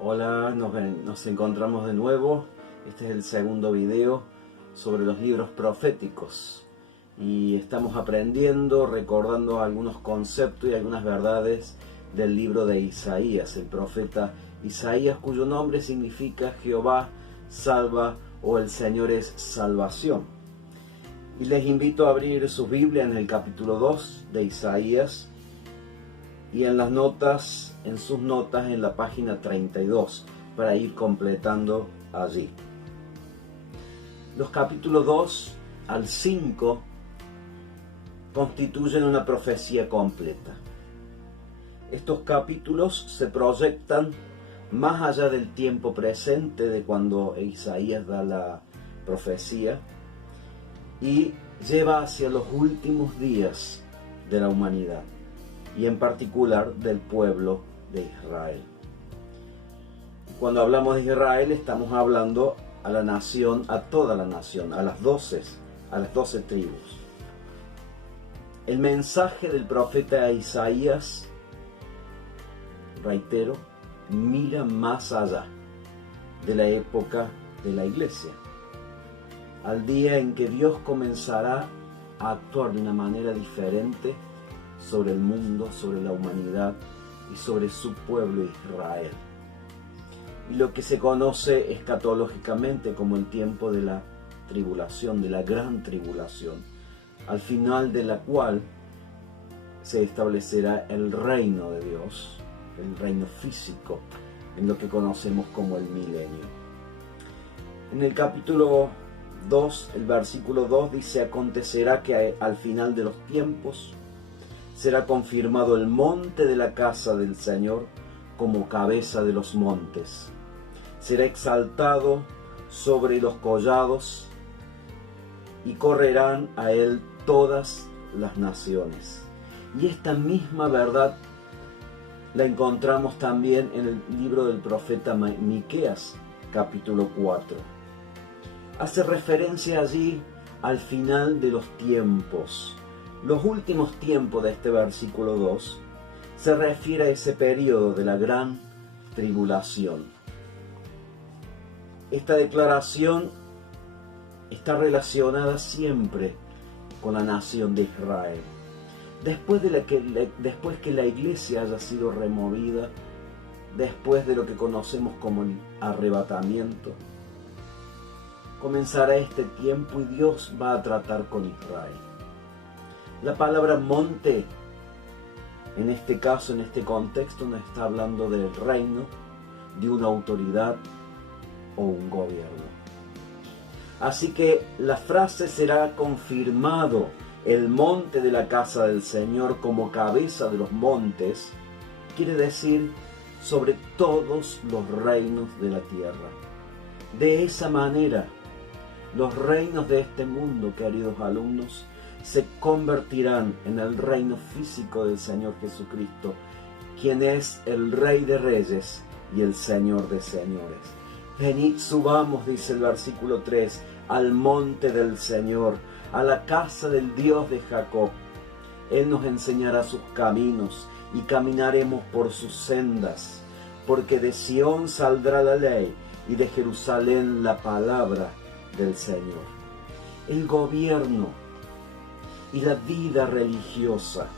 Hola, nos encontramos de nuevo. Este es el segundo video sobre los libros proféticos y estamos aprendiendo, recordando algunos conceptos y algunas verdades del libro de Isaías, el profeta Isaías, cuyo nombre significa Jehová salva o el Señor es salvación. Y les invito a abrir su Biblia en el capítulo 2 de Isaías y en las notas, en sus notas en la página 32 para ir completando allí. Los capítulos 2 al 5 constituyen una profecía completa. Estos capítulos se proyectan más allá del tiempo presente de cuando Isaías da la profecía y lleva hacia los últimos días de la humanidad y en particular del pueblo de Israel. Cuando hablamos de Israel estamos hablando a la nación, a toda la nación, a las 12 tribus. El mensaje del profeta Isaías, reitero, mira más allá de la época de la iglesia, al día en que Dios comenzará a actuar de una manera diferente sobre el mundo, sobre la humanidad y sobre su pueblo Israel. Y lo que se conoce escatológicamente como el tiempo de la tribulación, de la gran tribulación, al final de la cual se establecerá el reino de Dios, el reino físico, en lo que conocemos como el milenio. En el capítulo 2, el versículo 2 dice: acontecerá que al final de los tiempos será confirmado el monte de la casa del Señor como cabeza de los montes. Será exaltado sobre los collados y correrán a él todas las naciones. Y esta misma verdad la encontramos también en el libro del profeta Miqueas, capítulo 4. Hace referencia allí al final de los tiempos. Los últimos tiempos de este versículo 2 se refiere a ese periodo de la gran tribulación. Esta declaración está relacionada siempre con la nación de Israel. Después que la iglesia haya sido removida, después de lo que conocemos como el arrebatamiento, comenzará este tiempo y Dios va a tratar con Israel. La palabra monte, en este caso, en este contexto, no está hablando del reino, de una autoridad o un gobierno. Así que la frase será confirmado el monte de la casa del Señor como cabeza de los montes, quiere decir sobre todos los reinos de la tierra. De esa manera, los reinos de este mundo, queridos alumnos, se convertirán en el reino físico del Señor Jesucristo, quien es el Rey de Reyes y el Señor de Señores. Venid, subamos, dice el versículo 3, al monte del Señor, a la casa del Dios de Jacob. Él nos enseñará sus caminos y caminaremos por sus sendas, porque de Sión saldrá la ley y de Jerusalén la palabra del Señor. El gobierno y la vida religiosa,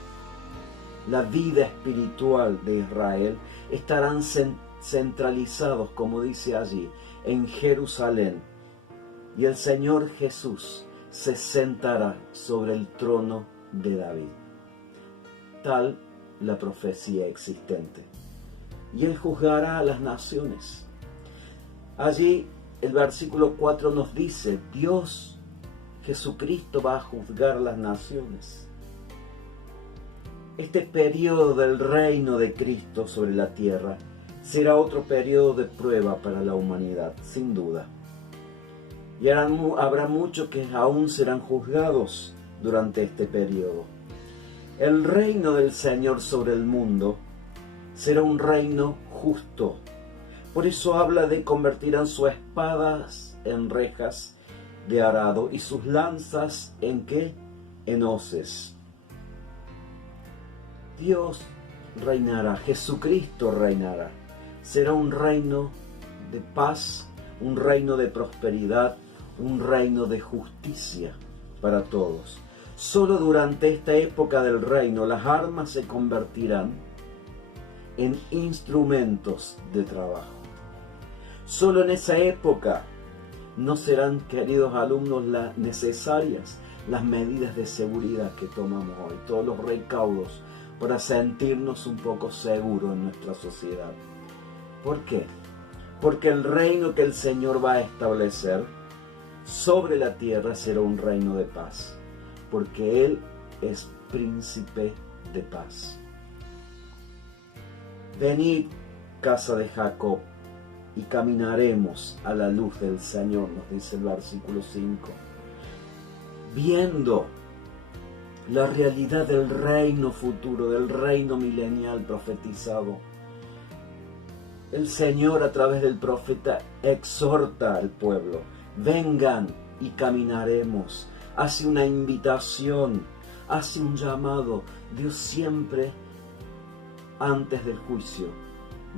la vida espiritual de Israel estarán centralizados, como dice allí, en Jerusalén. Y el Señor Jesús se sentará sobre el trono de David. Tal la profecía existente. Y Él juzgará a las naciones. Allí el versículo 4 nos dice: Dios Jesucristo va a juzgar las naciones. Este periodo del reino de Cristo sobre la tierra será otro periodo de prueba para la humanidad, sin duda. Y habrá muchos que aún serán juzgados durante este periodo. El reino del Señor sobre el mundo será un reino justo. Por eso habla de convertirán sus espadas en rejas de arado y sus lanzas ¿en qué? En hoces. Dios reinará, Jesucristo reinará será un reino de paz, un reino de prosperidad, un reino de justicia para todos. Solo durante esta época del reino las armas se convertirán en instrumentos de trabajo. Solo en esa época no serán, queridos alumnos, las necesarias las medidas de seguridad que tomamos hoy, todos los recaudos para sentirnos un poco seguros en nuestra sociedad. ¿Por qué? Porque el reino que el Señor va a establecer sobre la tierra será un reino de paz, porque Él es príncipe de paz. Venid, casa de Jacob, y caminaremos a la luz del Señor, nos dice el versículo 5. Viendo la realidad del reino futuro, del reino milenial profetizado, el Señor a través del profeta exhorta al pueblo: vengan y caminaremos. Hace una invitación, hace un llamado. Dios siempre, antes del juicio,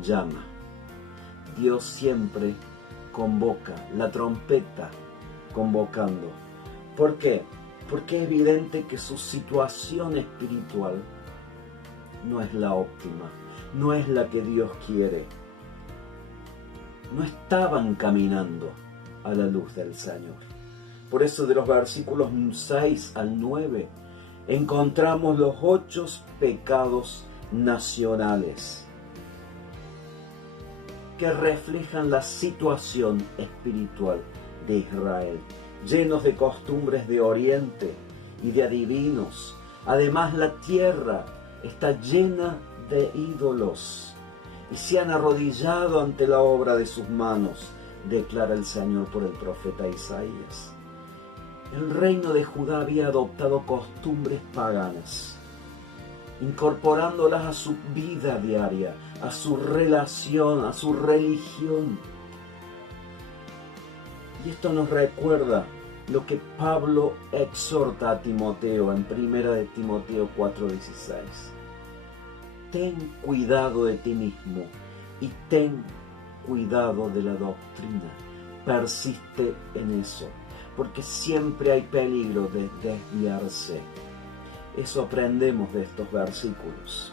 llama. Dios siempre convoca, la trompeta convocando. ¿Por qué? Porque es evidente que su situación espiritual no es la óptima, no es la que Dios quiere. No estaban caminando a la luz del Señor. Por eso de los versículos 6 al 9 encontramos los 8 pecados nacionales que reflejan la situación espiritual de Israel, llenos de costumbres de oriente y de adivinos. Además, la tierra está llena de ídolos y se han arrodillado ante la obra de sus manos, declara el Señor por el profeta Isaías. El reino de Judá había adoptado costumbres paganas, incorporándolas a su vida diaria, a su relación, a su religión. Y esto nos recuerda lo que Pablo exhorta a Timoteo en 1 de Timoteo 4:16. Ten cuidado de ti mismo y ten cuidado de la doctrina. Persiste en eso, porque siempre hay peligro de desviarse. Eso aprendemos de estos versículos.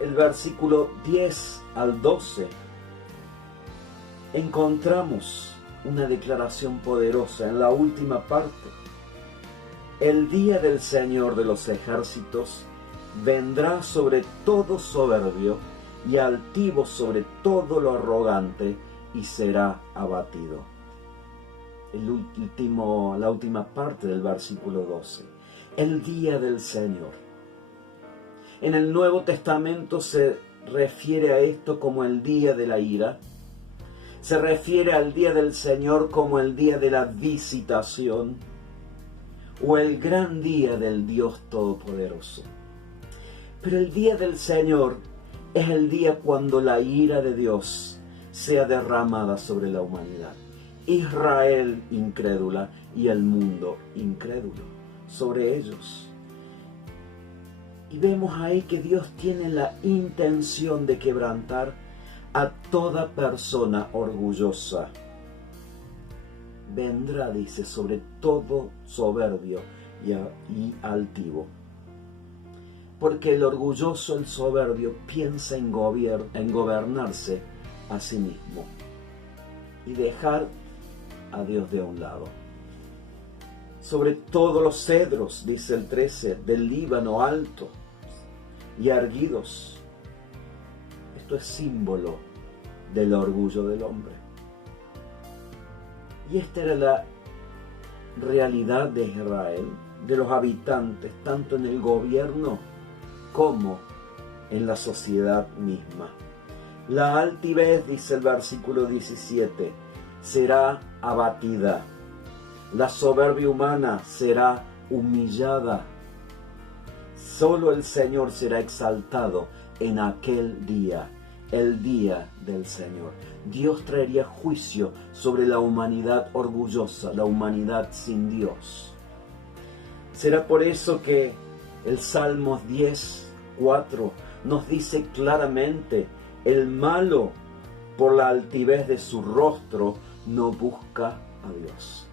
El versículo 10 al 12 encontramos una declaración poderosa en la última parte. El día del Señor de los ejércitos vendrá sobre todo soberbio y altivo sobre todo lo arrogante, y será abatido. La última parte del versículo 12. El día del Señor. En el Nuevo Testamento se refiere a esto como el día de la ira. Se refiere al día del Señor como el día de la visitación o el gran día del Dios Todopoderoso. Pero el día del Señor es el día cuando la ira de Dios sea derramada sobre la humanidad. Israel incrédula y el mundo incrédulo sobre ellos. Y vemos ahí que Dios tiene la intención de quebrantar a toda persona orgullosa. Vendrá, dice, sobre todo soberbio y altivo. Porque el orgulloso, el soberbio, piensa en gobernarse a sí mismo y dejar a Dios de un lado. Sobre todos los cedros, dice el 13, del Líbano alto y erguidos. Esto es símbolo del orgullo del hombre. Y esta era la realidad de Israel, de los habitantes, tanto en el gobierno como en la sociedad misma. La altivez, dice el versículo 17, será abatida. La soberbia humana será humillada. Solo el Señor será exaltado en aquel día, el día del Señor. Dios traería juicio sobre la humanidad orgullosa, la humanidad sin Dios. Será por eso que el Salmos 10, 4 nos dice claramente: el malo, por la altivez de su rostro, no busca a Dios.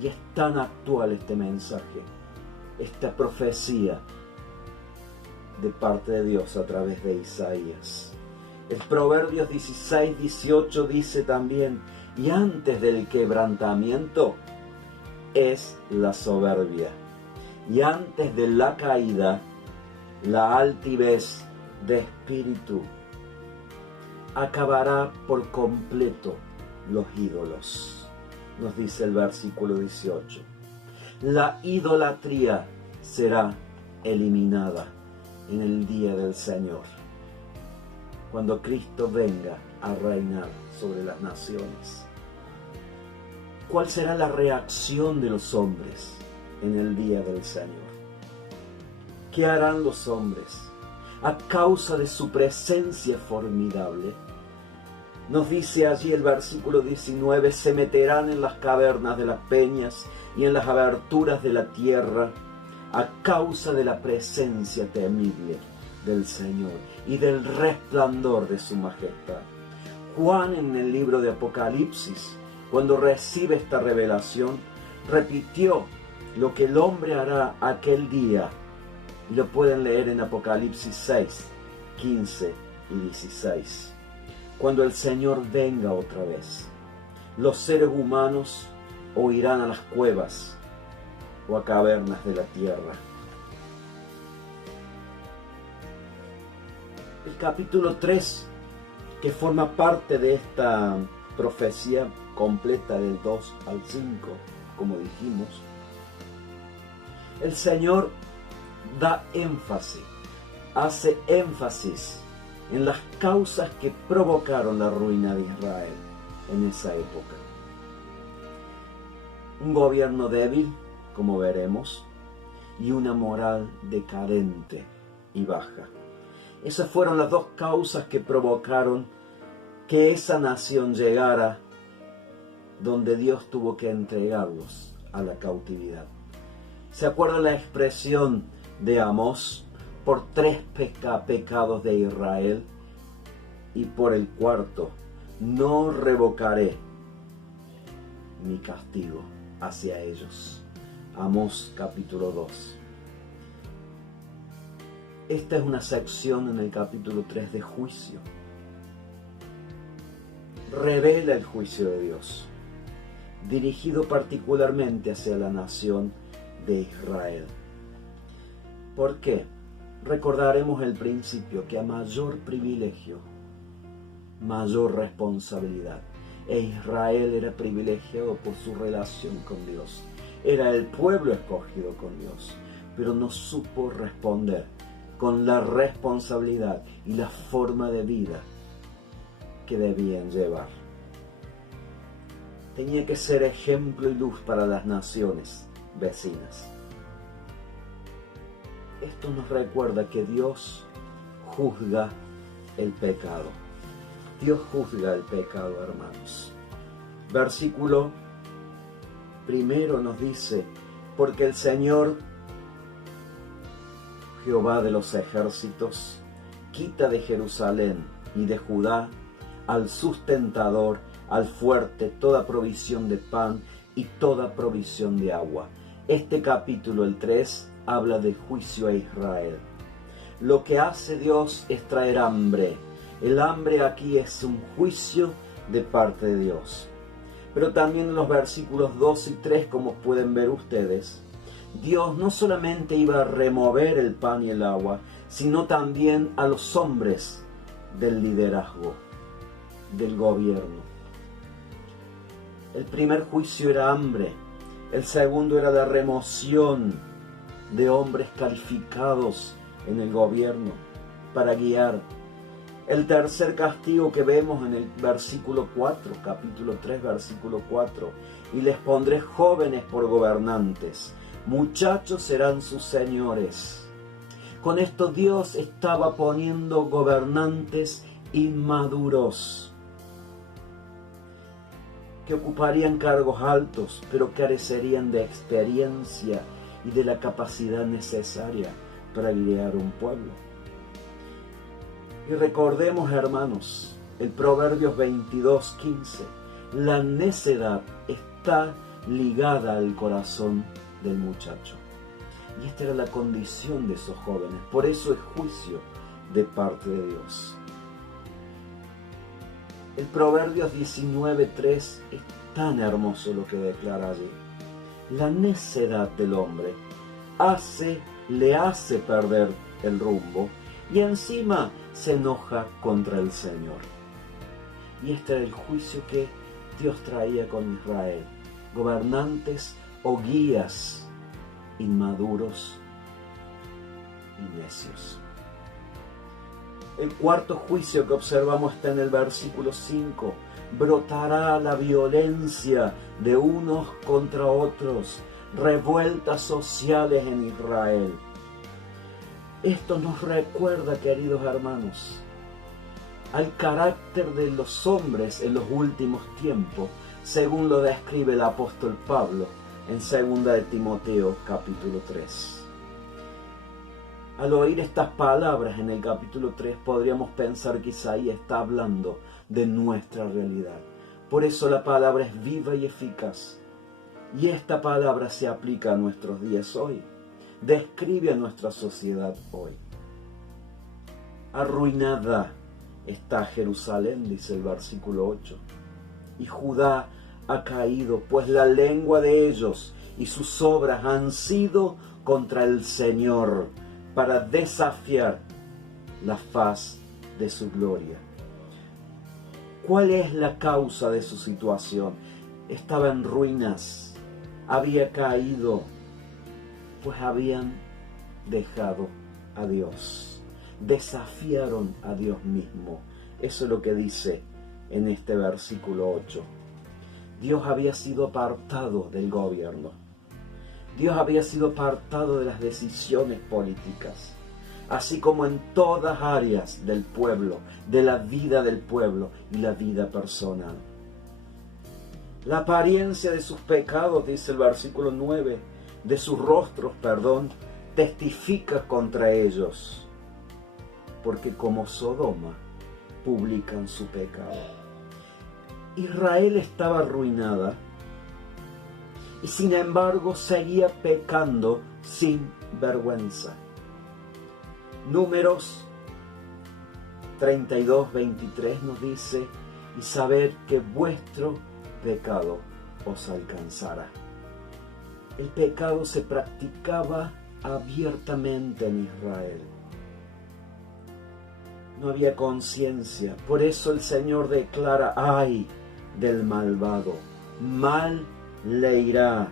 Y es tan actual este mensaje, esta profecía de parte de Dios a través de Isaías. El Proverbios 16:18 dice también: y antes del quebrantamiento es la soberbia, y antes de la caída la altivez de espíritu. Acabará por completo los ídolos, nos dice el versículo 18. La idolatría será eliminada en el día del Señor, cuando Cristo venga a reinar sobre las naciones. ¿Cuál será la reacción de los hombres en el día del Señor? ¿Qué harán los hombres a causa de su presencia formidable? Nos dice allí el versículo 19: se meterán en las cavernas de las peñas y en las aberturas de la tierra a causa de la presencia temible del Señor y del resplandor de su majestad. Juan, en el libro de Apocalipsis, cuando recibe esta revelación, repitió lo que el hombre hará aquel día, y lo pueden leer en Apocalipsis 6, 15 y 16. Cuando el Señor venga otra vez, los seres humanos o irán a las cuevas o a cavernas de la tierra. El capítulo 3, que forma parte de esta profecía completa del 2 al 5, como dijimos, el Señor da énfasis, hace énfasis en las causas que provocaron la ruina de Israel en esa época. Un gobierno débil, como veremos, y una moral decadente y baja. Esas fueron las dos causas que provocaron que esa nación llegara donde Dios tuvo que entregarlos a la cautividad. ¿Se acuerdan la expresión de Amós? Por 3 pecados de Israel, y por el 4, no revocaré mi castigo hacia ellos. Amós capítulo 2. Esta es una sección en el capítulo 3 de juicio. Revela el juicio de Dios, dirigido particularmente hacia la nación de Israel. ¿Por qué? Recordaremos el principio que a mayor privilegio, mayor responsabilidad. E Israel era privilegiado por su relación con Dios. Era el pueblo escogido con Dios, pero no supo responder con la responsabilidad y la forma de vida que debían llevar. Tenía que ser ejemplo y luz para las naciones vecinas. Esto nos recuerda que Dios juzga el pecado. Dios juzga el pecado, hermanos. Versículo 1 nos dice: porque el Señor, Jehová de los ejércitos, quita de Jerusalén y de Judá al sustentador, al fuerte, toda provisión de pan y toda provisión de agua. Este capítulo, el 3, habla de juicio a Israel. Lo que hace Dios es traer hambre. El hambre aquí es un juicio de parte de Dios. Pero también en los versículos 2 y 3, como pueden ver ustedes, Dios no solamente iba a remover el pan y el agua, sino también a los hombres del liderazgo, del gobierno. El primer juicio era hambre. El segundo era la remoción de hombres calificados en el gobierno para guiar. El tercer castigo que vemos en el versículo 4, capítulo 3, versículo 4: y les pondré jóvenes por gobernantes, muchachos serán sus señores. Con esto Dios estaba poniendo gobernantes inmaduros, que ocuparían cargos altos, pero carecerían de experiencia y de la capacidad necesaria para guiar un pueblo. Y recordemos, hermanos, el Proverbios 22:15, la necedad está ligada al corazón del muchacho. Y esta era la condición de esos jóvenes, por eso es juicio de parte de Dios. El Proverbios 19:3 es tan hermoso lo que declara allí. La necedad del hombre le hace perder el rumbo y encima se enoja contra el Señor. Y este era el juicio que Dios traía con Israel. Gobernantes o guías inmaduros y necios. El cuarto juicio que observamos está en el versículo 5. Brotará la violencia de unos contra otros, revueltas sociales en Israel. Esto nos recuerda, queridos hermanos, al carácter de los hombres en los últimos tiempos, según lo describe el apóstol Pablo en 2 de Timoteo capítulo 3. Al oír estas palabras en el capítulo 3 podríamos pensar que Isaías está hablando de nuestra realidad. Por eso la palabra es viva y eficaz. Y esta palabra se aplica a nuestros días hoy. Describe a nuestra sociedad hoy. Arruinada está Jerusalén, dice el versículo 8. Y Judá ha caído, pues la lengua de ellos y sus obras han sido contra el Señor, para desafiar la faz de su gloria. ¿Cuál es la causa de su situación? Estaba en ruinas, había caído, pues habían dejado a Dios, desafiaron a Dios mismo. Eso es lo que dice en este versículo 8. Dios había sido apartado del gobierno. Dios había sido apartado de las decisiones políticas, así como en todas áreas del pueblo, de la vida del pueblo y la vida personal. La apariencia de sus pecados, dice el versículo 9, de sus rostros, testifica contra ellos, porque como Sodoma publican su pecado. Israel estaba arruinada, y sin embargo seguía pecando sin vergüenza. Números 32:23 nos dice: y saber que vuestro pecado os alcanzará. El pecado se practicaba abiertamente en Israel. No había conciencia. Por eso el Señor declara: ay del malvado, mal le irá,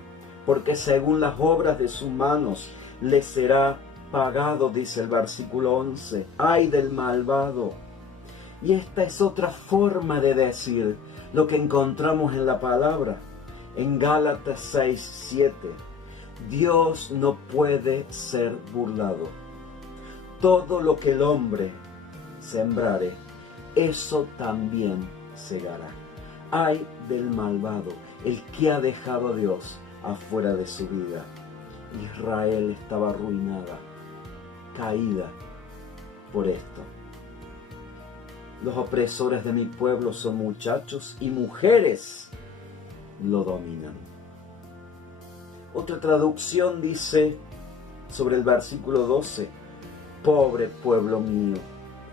porque según las obras de sus manos le será pagado, dice el versículo 11. Ay del malvado. Y esta es otra forma de decir lo que encontramos en la palabra. En Gálatas 6:7. Dios no puede ser burlado. Todo lo que el hombre sembrare, eso también segará. Ay del malvado, el que ha dejado a Dios afuera de su vida. Israel estaba arruinada, caída por esto. Los opresores de mi pueblo son muchachos y mujeres lo dominan. Otra traducción dice sobre el versículo 12: pobre pueblo mío,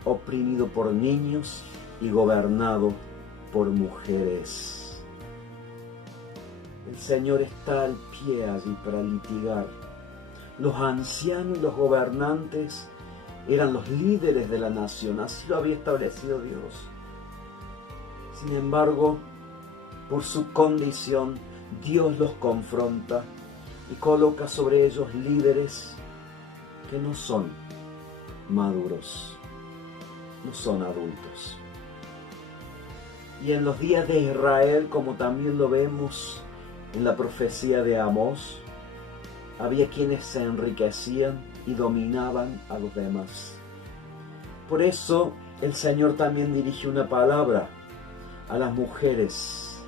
oprimido por niños y gobernado por mujeres. El Señor está al pie allí para litigar. Los ancianos y los gobernantes eran los líderes de la nación, así lo había establecido Dios. Sin embargo, por su condición, Dios los confronta y coloca sobre ellos líderes que no son maduros, no son adultos. Y en los días de Israel, como también lo vemos en la profecía de Amós, había quienes se enriquecían y dominaban a los demás. Por eso el Señor también dirige una palabra a las mujeres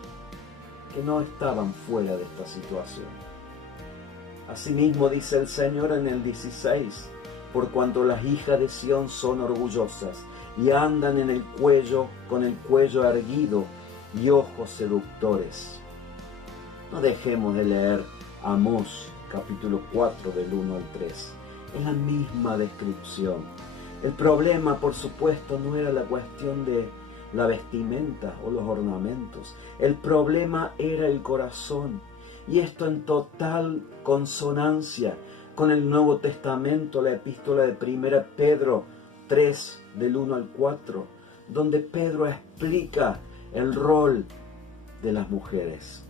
que no estaban fuera de esta situación. Asimismo dice el Señor en el 16: por cuanto las hijas de Sión son orgullosas y andan en el cuello con el cuello erguido y ojos seductores. No dejemos de leer Amós capítulo 4 del 1 al 3. Es la misma descripción. El problema, por supuesto, no era la cuestión de la vestimenta o los ornamentos. El problema era el corazón. Y esto en total consonancia con el Nuevo Testamento, la epístola de 1 Pedro 3 del 1 al 4, donde Pedro explica el rol de las mujeres,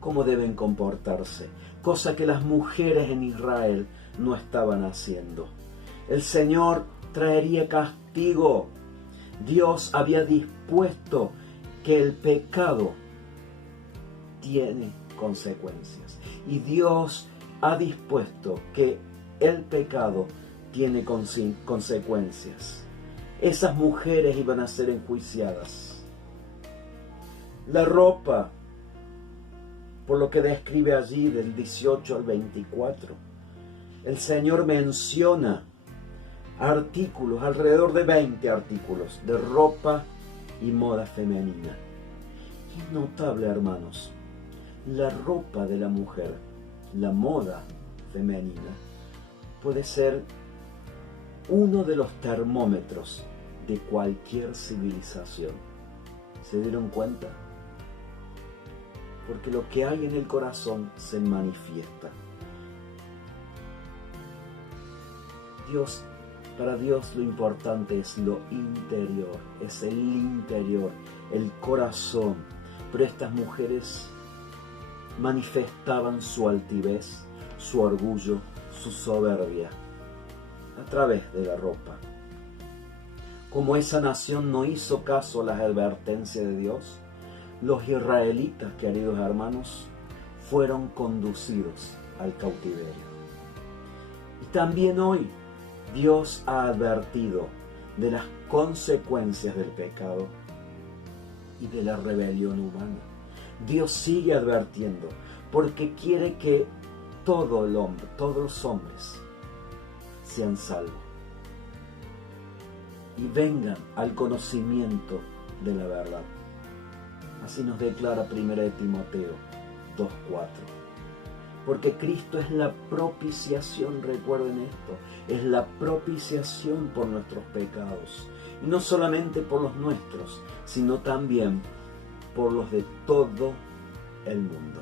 cómo deben comportarse, cosa que las mujeres en Israel no estaban haciendo. El Señor traería castigo. Dios había dispuesto que el pecado tiene consecuencias. Y Dios ha dispuesto que el pecado tiene consecuencias. Esas mujeres iban a ser enjuiciadas. La ropa, por lo que describe allí del 18 al 24, el Señor menciona artículos, alrededor de 20 artículos de ropa y moda femenina. Es notable, hermanos, la ropa de la mujer, la moda femenina, puede ser uno de los termómetros de cualquier civilización. ¿Se dieron cuenta? Porque lo que hay en el corazón se manifiesta. Para Dios lo importante es lo interior, es el interior, el corazón. Pero estas mujeres manifestaban su altivez, su orgullo, su soberbia a través de la ropa. Como esa nación no hizo caso a las advertencias de Dios, los israelitas, queridos hermanos, fueron conducidos al cautiverio. Y también hoy Dios ha advertido de las consecuencias del pecado y de la rebelión humana. Dios sigue advirtiendo porque quiere que todos los hombres sean salvos y vengan al conocimiento de la verdad. Así nos declara 1 Timoteo 2:4. Porque Cristo es la propiciación, recuerden esto, es la propiciación por nuestros pecados. Y no solamente por los nuestros, sino también por los de todo el mundo.